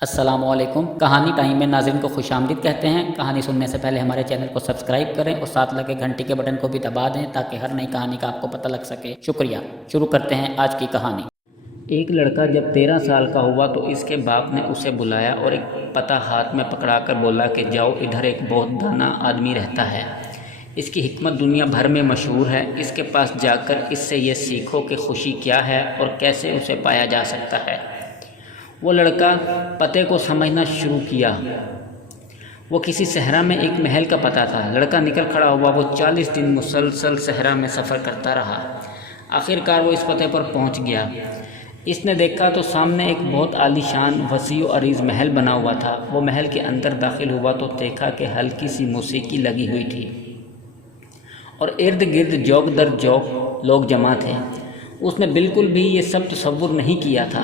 السلام علیکم۔ کہانی ٹائم میں ناظرین کو خوش آمدید کہتے ہیں۔ کہانی سننے سے پہلے ہمارے چینل کو سبسکرائب کریں اور ساتھ لگے گھنٹی کے بٹن کو بھی دبا دیں تاکہ ہر نئی کہانی کا آپ کو پتہ لگ سکے۔ شکریہ۔ شروع کرتے ہیں آج کی کہانی۔ ایک لڑکا جب 13 سال کا ہوا تو اس کے باپ نے اسے بلایا اور ایک پتہ ہاتھ میں پکڑا کر بولا کہ جاؤ، ادھر ایک بہت دانا آدمی رہتا ہے، اس کی حکمت دنیا بھر میں مشہور ہے، اس کے پاس جا کر اس سے یہ سیکھو کہ خوشی کیا ہے اور کیسے اسے پایا جا سکتا ہے۔ وہ لڑکا پتے کو سمجھنا شروع کیا۔ وہ کسی صحرا میں ایک محل کا پتہ تھا۔ لڑکا نکل کھڑا ہوا۔ وہ 40 دن مسلسل صحرا میں سفر کرتا رہا۔ آخر کار وہ اس پتے پر پہنچ گیا۔ اس نے دیکھا تو سامنے ایک بہت عالی شان وسیع و عریض محل بنا ہوا تھا۔ وہ محل کے اندر داخل ہوا تو دیکھا کہ ہلکی سی موسیقی لگی ہوئی تھی اور ارد گرد جوک در جوک لوگ جمع تھے۔ اس نے بالکل بھی یہ سب تصور نہیں کیا تھا۔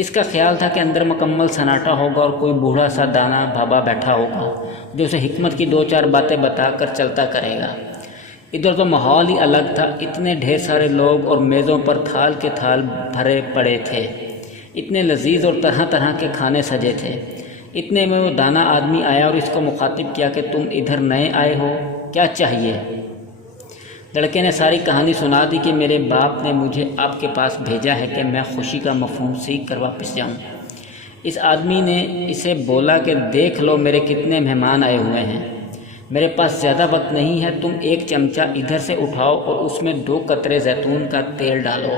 اس کا خیال تھا کہ اندر مکمل سناٹا ہوگا اور کوئی بوڑھا سا دانا بابا بیٹھا ہوگا جو اسے حکمت کی 2-4 باتیں بتا کر چلتا کرے گا۔ ادھر تو ماحول ہی الگ تھا۔ اتنے ڈھیر سارے لوگ اور میزوں پر تھال کے تھال بھرے پڑے تھے۔ اتنے لذیذ اور طرح طرح کے کھانے سجے تھے۔ اتنے میں وہ دانا آدمی آیا اور اس کو مخاطب کیا کہ تم ادھر نئے آئے ہو، کیا چاہیے؟ لڑکے نے ساری کہانی سنا دی کہ میرے باپ نے مجھے آپ کے پاس بھیجا ہے کہ میں خوشی کا مفہوم سیکھ کر واپس جاؤں۔ اس آدمی نے اسے بولا کہ دیکھ لو میرے کتنے مہمان آئے ہوئے ہیں، میرے پاس زیادہ وقت نہیں ہے، تم ایک چمچہ ادھر سے اٹھاؤ اور اس میں 2 قطرے زیتون کا تیل ڈالو،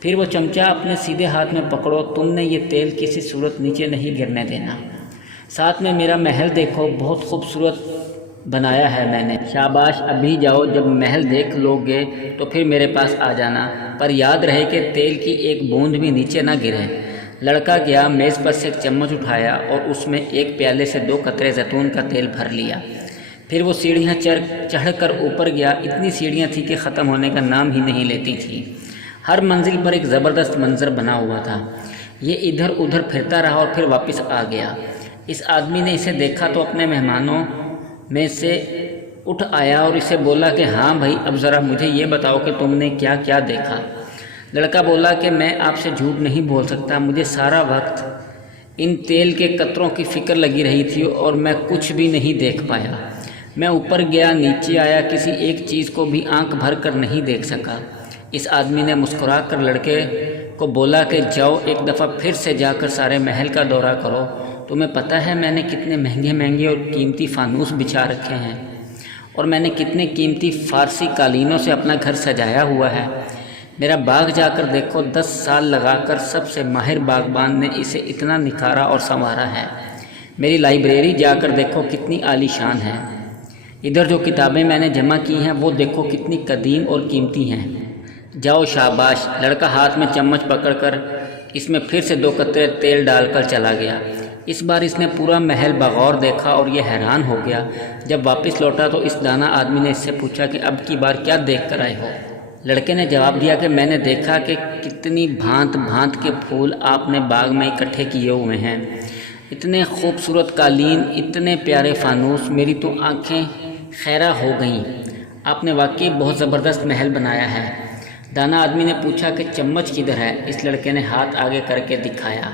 پھر وہ چمچہ اپنے سیدھے ہاتھ میں پکڑو، تم نے یہ تیل کسی صورت نیچے نہیں گرنے دینا، ساتھ میں میرا محل دیکھو، بہت خوبصورت بنایا ہے میں نے، شاباش، ابھی جاؤ، جب محل دیکھ لو گے تو پھر میرے پاس آ جانا، پر یاد رہے کہ تیل کی ایک بوند بھی نیچے نہ گرے۔ لڑکا گیا، میز پر سے ایک چمچ اٹھایا اور اس میں ایک پیالے سے 2 قطرے زیتون کا تیل بھر لیا۔ پھر وہ سیڑھیاں چڑھ کر اوپر گیا۔ اتنی سیڑھیاں تھیں کہ ختم ہونے کا نام ہی نہیں لیتی تھیں۔ ہر منزل پر ایک زبردست منظر بنا ہوا تھا۔ یہ ادھر ادھر پھرتا رہا اور پھر واپس آ گیا۔ اس آدمی نے اسے دیکھا تو اپنے مہمانوں میں سے اٹھ آیا اور اسے بولا کہ ہاں بھائی، اب ذرا مجھے یہ بتاؤ کہ تم نے کیا کیا دیکھا۔ لڑکا بولا کہ میں آپ سے جھوٹ نہیں بول سکتا، مجھے سارا وقت ان تیل کے قطروں کی فکر لگی رہی تھی اور میں کچھ بھی نہیں دیکھ پایا۔ میں اوپر گیا، نیچے آیا، کسی ایک چیز کو بھی آنکھ بھر کر نہیں دیکھ سکا۔ اس آدمی نے مسکرا کر لڑکے کو بولا کہ جاؤ، ایک دفعہ پھر سے جا کر سارے محل کا دورہ کرو، تمہیں پتہ ہے میں نے کتنے مہنگے مہنگے اور قیمتی فانوس بچھا رکھے ہیں اور میں نے کتنے قیمتی فارسی قالینوں سے اپنا گھر سجایا ہوا ہے۔ میرا باغ جا کر دیکھو، 10 سال لگا کر سب سے ماہر باغبان نے اسے اتنا نکھارا اور سنوارا ہے۔ میری لائبریری جا کر دیکھو کتنی عالی شان ہے۔ ادھر جو کتابیں میں نے جمع کی ہیں وہ دیکھو کتنی قدیم اور قیمتی ہیں۔ جاؤ، شاباش۔ لڑکا ہاتھ میں چمچ پکڑ کر اس میں پھر سے 2 قطرے تیل ڈال کر چلا گیا۔ اس بار اس نے پورا محل بغور دیکھا اور یہ حیران ہو گیا۔ جب واپس لوٹا تو اس دانا آدمی نے اس سے پوچھا کہ اب کی بار کیا دیکھ کر آئے ہو؟ لڑکے نے جواب دیا کہ میں نے دیکھا کہ کتنی بھانت بھانت کے پھول آپ نے باغ میں اکٹھے کیے ہوئے ہیں، اتنے خوبصورت قالین، اتنے پیارے فانوس، میری تو آنکھیں خیرہ ہو گئیں۔ آپ نے واقعی بہت زبردست محل بنایا ہے۔ دانا آدمی نے پوچھا کہ چمچ کدھر ہے؟ اس لڑکے نے ہاتھ آگے کر کے دکھایا۔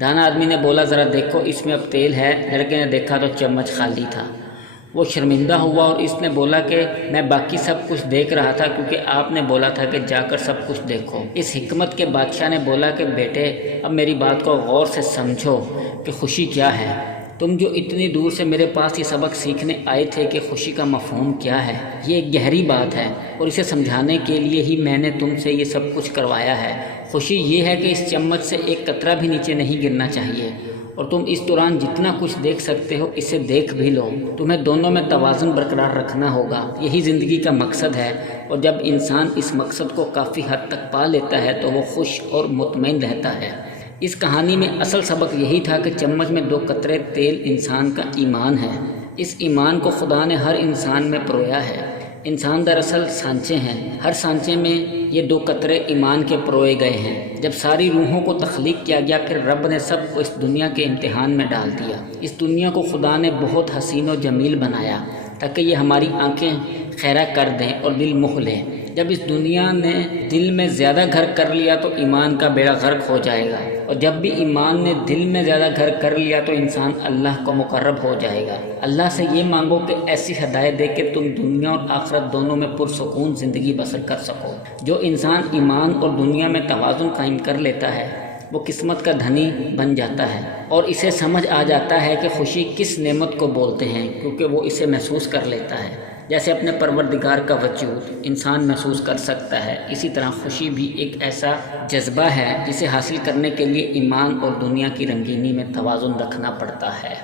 دانا آدمی نے بولا ذرا دیکھو، اس میں اب تیل ہے۔ لڑکے نے دیکھا تو چمچ خالی تھا۔ وہ شرمندہ ہوا اور اس نے بولا کہ میں باقی سب کچھ دیکھ رہا تھا کیونکہ آپ نے بولا تھا کہ جا کر سب کچھ دیکھو۔ اس حکمت کے بادشاہ نے بولا کہ بیٹے، اب میری بات کو غور سے سمجھو کہ خوشی کیا ہے۔ تم جو اتنی دور سے میرے پاس یہ سبق سیکھنے آئے تھے کہ خوشی کا مفہوم کیا ہے، یہ ایک گہری بات ہے اور اسے سمجھانے کے لیے ہی میں نے تم سے یہ سب کچھ کروایا ہے۔ خوشی یہ ہے کہ اس چمچ سے ایک قطرہ بھی نیچے نہیں گرنا چاہیے اور تم اس دوران جتنا کچھ دیکھ سکتے ہو اسے دیکھ بھی لو۔ تمہیں دونوں میں توازن برقرار رکھنا ہوگا، یہی زندگی کا مقصد ہے، اور جب انسان اس مقصد کو کافی حد تک پا لیتا ہے تو وہ خوش اور مطمئن رہتا ہے۔ اس کہانی میں اصل سبق یہی تھا کہ چمچ میں 2 قطرے تیل انسان کا ایمان ہے۔ اس ایمان کو خدا نے ہر انسان میں پرویا ہے۔ انسان دراصل سانچے ہیں، ہر سانچے میں یہ 2 قطرے ایمان کے پروئے گئے ہیں۔ جب ساری روحوں کو تخلیق کیا گیا، پھر رب نے سب کو اس دنیا کے امتحان میں ڈال دیا۔ اس دنیا کو خدا نے بہت حسین و جمیل بنایا تاکہ یہ ہماری آنکھیں خیرہ کر دیں اور دل موہ لیں۔ جب اس دنیا نے دل میں زیادہ گھر کر لیا تو ایمان کا بیڑا غرق ہو جائے گا، اور جب بھی ایمان نے دل میں زیادہ گھر کر لیا تو انسان اللہ کو مقرب ہو جائے گا۔ اللہ سے یہ مانگو کہ ایسی ہدایت دے کہ تم دنیا اور آخرت دونوں میں پرسکون زندگی بسر کر سکو۔ جو انسان ایمان اور دنیا میں توازن قائم کر لیتا ہے وہ قسمت کا دھنی بن جاتا ہے، اور اسے سمجھ آ جاتا ہے کہ خوشی کس نعمت کو بولتے ہیں، کیونکہ وہ اسے محسوس کر لیتا ہے۔ جیسے اپنے پروردگار کا وجود انسان محسوس کر سکتا ہے، اسی طرح خوشی بھی ایک ایسا جذبہ ہے جسے حاصل کرنے کے لیے ایمان اور دنیا کی رنگینی میں توازن رکھنا پڑتا ہے۔